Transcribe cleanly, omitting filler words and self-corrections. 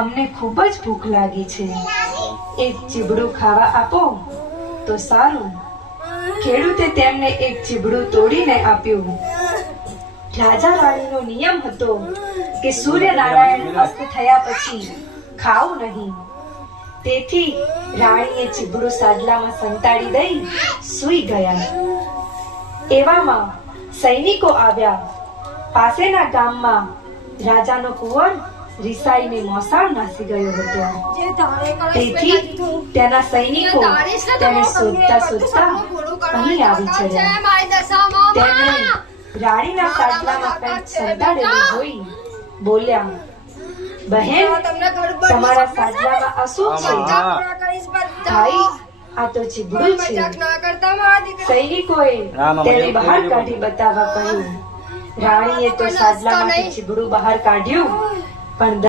અમને ખૂબ જ ભૂખ લાગી છે, એક ચીબડું ખાવા આપો તો સારું. ખેડૂતે તેમને એક ચીબડું તોડીને આપ્યું. રાજા રાણીનો નિયમ હતો કે સૂર્યનારાયણ અસ્ત થયા પછી ખાવું નહીં. તેથી રાણીએ ચીબડું સાડલામાં સંતાડી દઈ સૂઈ ગયા. એવામાં સૈનિકો આવ્યા. પાસેના ગામમાં રાજાનો કુંવર રિસાઈને મોસાળ નાસી ગયો હતો. તેથી તેના સૈનિકો તેને શોધતા શોધતા અહીં આવી ચડ્યા. તેમણે રાણીના સાડલામાં કંઈક સંતાડેલું જોઈ બોલ્યા, બહેન, તમારા સાડલામાં આ શું છે? ભાઈ, આ તો ચીબડું છે. સૈનિકોએ તેને બહાર કાઢી બતાવવા કહ્યું. રાણીએ તો સાડલામાંથી ચીબડું બહાર કાઢ્યું, પણ